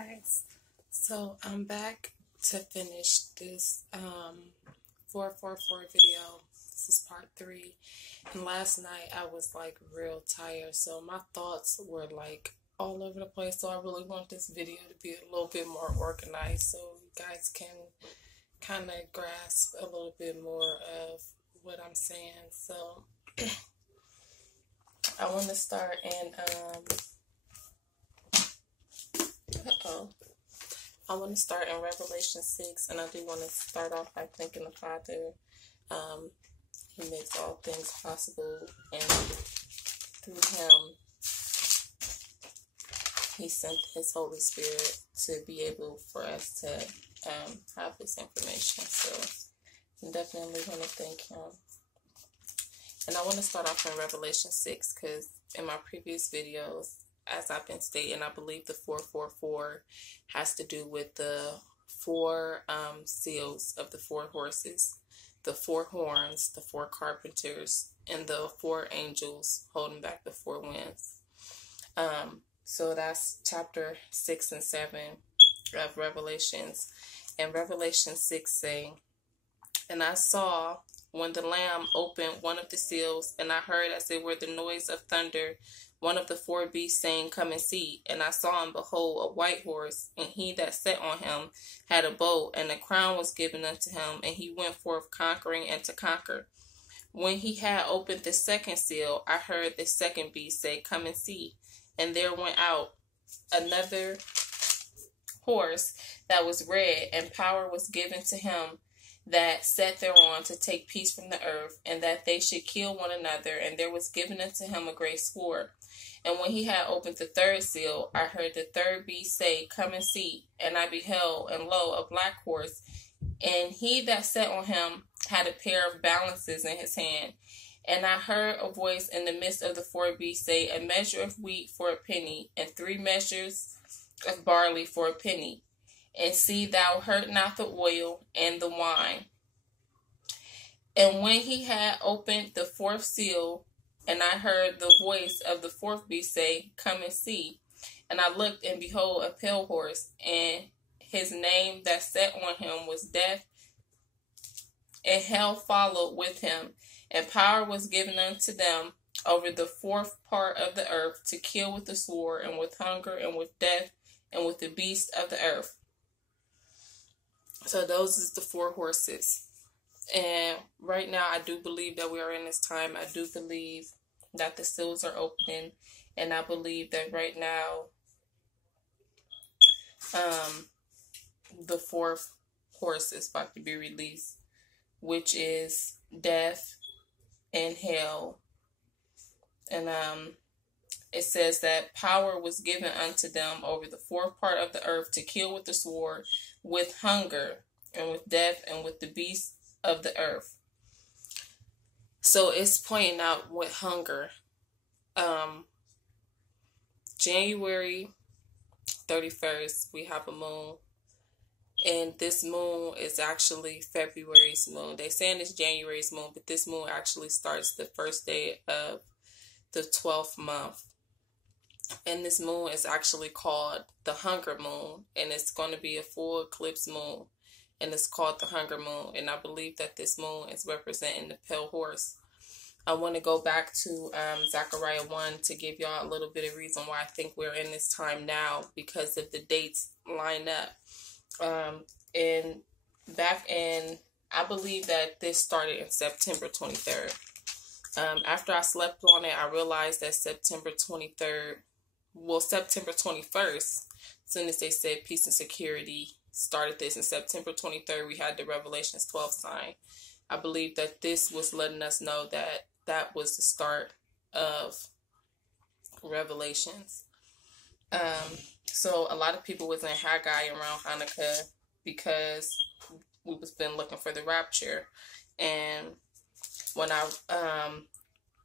guys, so I'm back to finish this 444 video. This is part 3, and last night I was like real tired, so my thoughts were like all over the place. So I really want this video to be a little bit more organized so you guys can kind of grasp a little bit more of what I'm saying. So I want to start in I want to start in Revelation 6, and I do want to start off by thanking the Father. He makes all things possible, and through him, he sent his Holy Spirit to be able for us to have this information. So I definitely want to thank him. And I want to start off in Revelation 6 because in my previous videos, as I've been stating, I believe the 444 has to do with the 4 seals of the 4 horses, the 4 horns, the 4 carpenters, and the 4 angels holding back the 4 winds. So that's chapter 6 and 7 of Revelations. And Revelation 6 saying, "And I saw when the Lamb opened one of the seals, and I heard as it were the noise of thunder, one of the 4 beasts saying, Come and see. And I saw, and behold, a white horse, and he that sat on him had a bow, and a crown was given unto him, and he went forth conquering and to conquer. When he had opened the 2nd seal, I heard the 2nd beast say, Come and see. And there went out another horse that was red, and power was given to him that sat thereon to take peace from the earth, and that they should kill one another. And there was given unto him a great sword. And when he had opened the 3rd seal, I heard the 3rd beast say, Come and see. And I beheld, and lo, a black horse, and he that sat on him had a pair of balances in his hand. And I heard a voice in the midst of the 4 beasts say, A measure of wheat for a penny, and 3 measures of barley for a penny. And see thou hurt not the oil and the wine. And when he had opened the 4th seal, and I heard the voice of the 4th beast say, Come and see. And I looked, and behold, a pale horse, and his name that sat on him was Death, and hell followed with him. And power was given unto them over the 4th part of the earth to kill with the sword, and with hunger, and with death, and with the beasts of the earth. So those is the 4 horses. And right now, I do believe that we are in this time. I do believe that the seals are open. And I believe that right now, the 4th horse is about to be released, which is death and hell. And it says that power was given unto them over the 4th part of the earth to kill with the sword, with hunger, and with death, and with the beasts of the earth. So it's pointing out with hunger. January 31st, we have a moon. And this moon is actually February's moon. They saying it's January's moon, but this moon actually starts the first day of the 12th month. And this moon is actually called the Hunger Moon, and it's going to be a full eclipse moon, and it's called the Hunger Moon. And I believe that this moon is representing the pale horse. I want to go back to Zechariah 1 to give y'all a little bit of reason why I think we're in this time now, because of the dates line up. And back in, I believe that this started in September 23rd. After I slept on it, I realized that September 21st, as soon as they said peace and security, started this. And September 23rd, we had the Revelations 12 sign. I believe that this was letting us know that that was the start of Revelations. So a lot of people was in Haggai around Hanukkah because we was been looking for the rapture. And when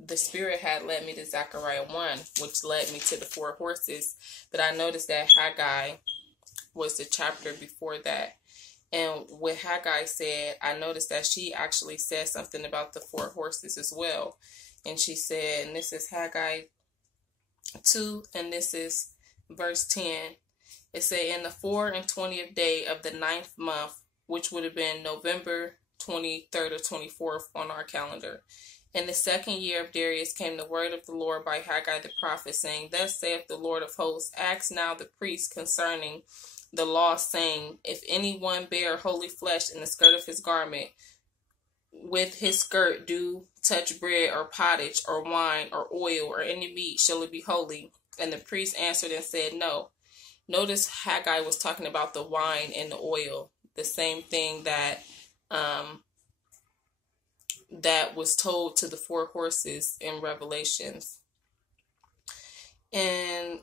the Spirit had led me to Zechariah 1, which led me to the 4 horses. But I noticed that Haggai was the chapter before that. And what Haggai said, I noticed that she actually said something about the 4 horses as well. And she said, and this is Haggai 2, and this is verse 10. It said, in the 24th day of the 9th month, which would have been November 23rd or 24th on our calendar. In the 2nd year of Darius came the word of the Lord by Haggai the prophet, saying, Thus saith the Lord of hosts, ask now the priests concerning the law, saying, if anyone bear holy flesh in the skirt of his garment, with his skirt do touch bread or pottage or wine or oil or any meat, shall it be holy? And the priest answered and said, No. Notice Haggai was talking about the wine and the oil, the same thing that that was told to the 4 horses in Revelations. And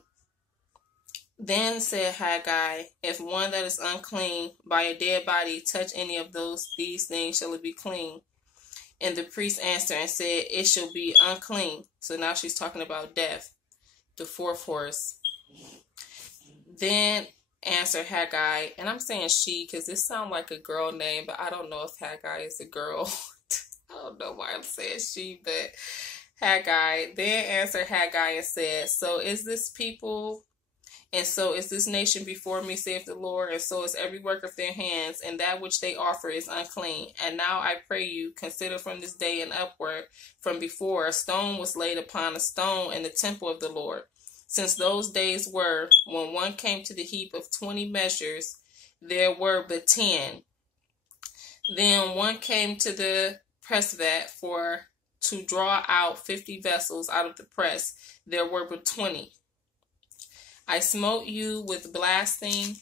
then said Haggai, if one that is unclean by a dead body touch any of these things, shall it be clean? And the priest answered and said, it shall be unclean. So now she's talking about death, the 4th horse. Then answered Haggai, and I'm saying she because this sounds like a girl name, but I don't know if Haggai is a girl. I don't know why I'm saying she, but Haggai. Then answered Haggai and said, so is this people, and so is this nation before me, saith the Lord, and so is every work of their hands, and that which they offer is unclean. And now I pray you, consider from this day and upward, from before a stone was laid upon a stone in the temple of the Lord. Since those days were, when one came to the heap of 20 measures, there were but 10. Then one came to the press vat to draw out 50 vessels out of the press, there were but 20. I smote you with blasting,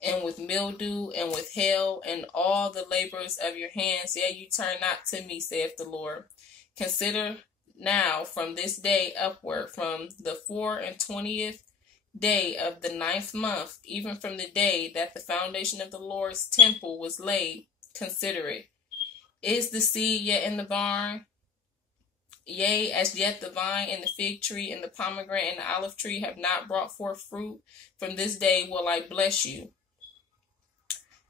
and with mildew, and with hail, and all the labors of your hands, yet you turn not to me, saith the Lord. Consider now from this day upward, from the 24th day of the 9th month, even from the day that the foundation of the Lord's temple was laid, consider it. Is the seed yet in the barn? Yea, as yet the vine and the fig tree and the pomegranate and the olive tree have not brought forth fruit. From this day will I bless you.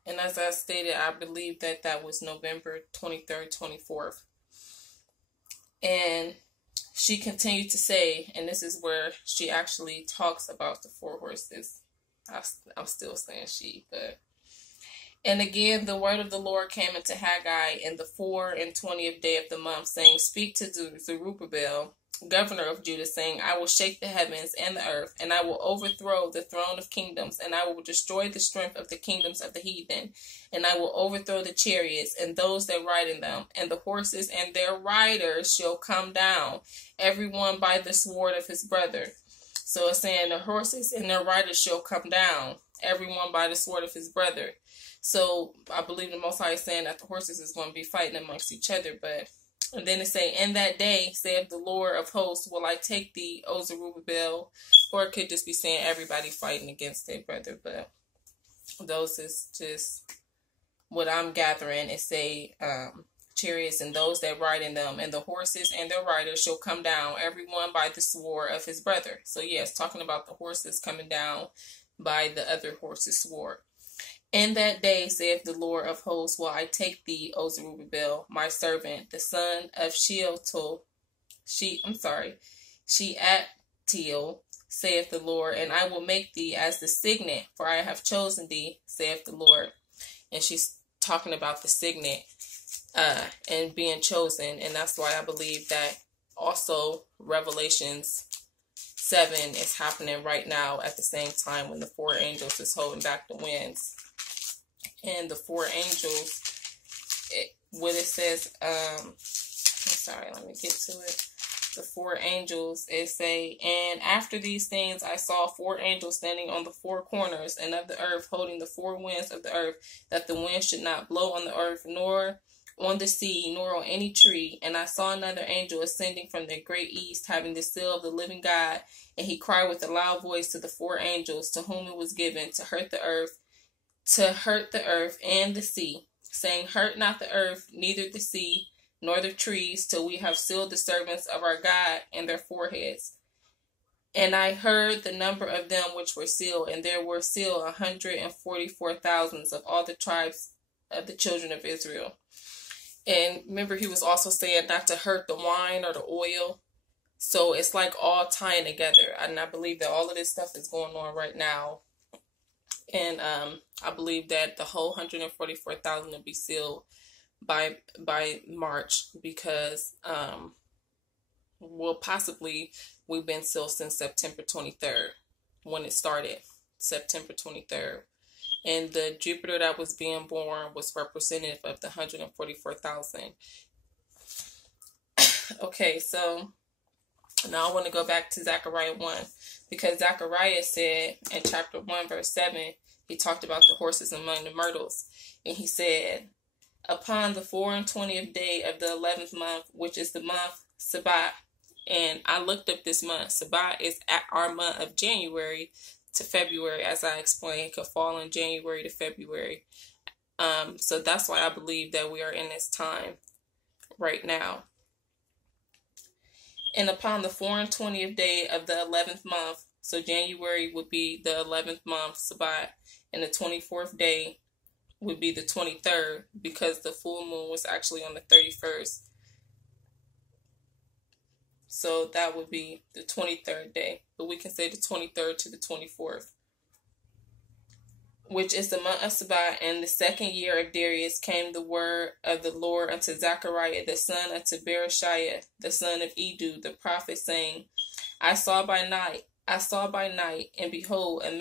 And as I stated, I believe that was November 23rd, 24th. And she continued to say, and this is where she actually talks about the 4 horses. I'm still saying she, but. And again, the word of the Lord came into Haggai in the 24th day of the month, saying, speak to Zerubbabel, governor of Judah, saying, I will shake the heavens and the earth, and I will overthrow the throne of kingdoms, and I will destroy the strength of the kingdoms of the heathen, and I will overthrow the chariots and those that ride in them, and the horses and their riders shall come down, every one by the sword of his brother. So it's saying the horses and their riders shall come down, every one by the sword of his brother. So I believe the Most High is saying that the horses is going to be fighting amongst each other. But and then it say, in that day, saith the Lord of hosts, will I take thee, O Zerubbabel. Or it could just be saying everybody fighting against their brother. But those is just what I'm gathering. It say chariots and those that ride in them, and the horses and their riders shall come down, every one by the sword of his brother. So yes, talking about the horses coming down by the other horse's sword. In that day, saith the Lord of hosts, will I take thee, O Zerubbabel, my servant, the son of Shealtiel, saith the Lord, and I will make thee as the signet, for I have chosen thee, saith the Lord. And she's talking about the signet and being chosen, and that's why I believe that also Revelations 7 is happening right now at the same time when the 4 angels is holding back the winds. And the 4 angels, what it says, I'm sorry, let me get to it. The 4 angels, it say, and after these things I saw 4 angels standing on the 4 corners and of the earth, holding the 4 winds of the earth, that the wind should not blow on the earth, nor on the sea, nor on any tree. And I saw another angel ascending from the great east, having the seal of the living God. And he cried with a loud voice to the 4 angels, to whom it was given to hurt the earth and the sea, saying, hurt not the earth, neither the sea, nor the trees, till we have sealed the servants of our God in their foreheads. And I heard the number of them which were sealed, and there were sealed 144,000 of all the tribes of the children of Israel. And remember, he was also saying not to hurt the wine or the oil. So it's like all tying together. And I believe that all of this stuff is going on right now And I believe that the whole 144,000 will be sealed by March, because well, possibly we've been sealed since September 23rd when it started, September 23rd. And the Jupiter that was being born was representative of the 144,000. Okay, so now I want to go back to Zechariah 1, because Zechariah said in chapter 1, verse 7, he talked about the horses among the myrtles. And he said, upon the 24th day of the 11th month, which is the month Sebat. And I looked up this month. Sebat is at our month of January to February, as I explained, could fall in January to February. So that's why I believe that we are in this time right now. And upon the 24th day of the 11th month, so January would be the 11th month, Sebat, and the 24th day would be the 23rd, because the full moon was actually on the 31st. So that would be the 23rd day, but we can say the 23rd to the 24th, which is the month of Sebat. And the second year of Darius came the word of the Lord unto Zachariah, the son unto Berechiah, the son of Iddo, the prophet, saying, I saw by night, and behold, a man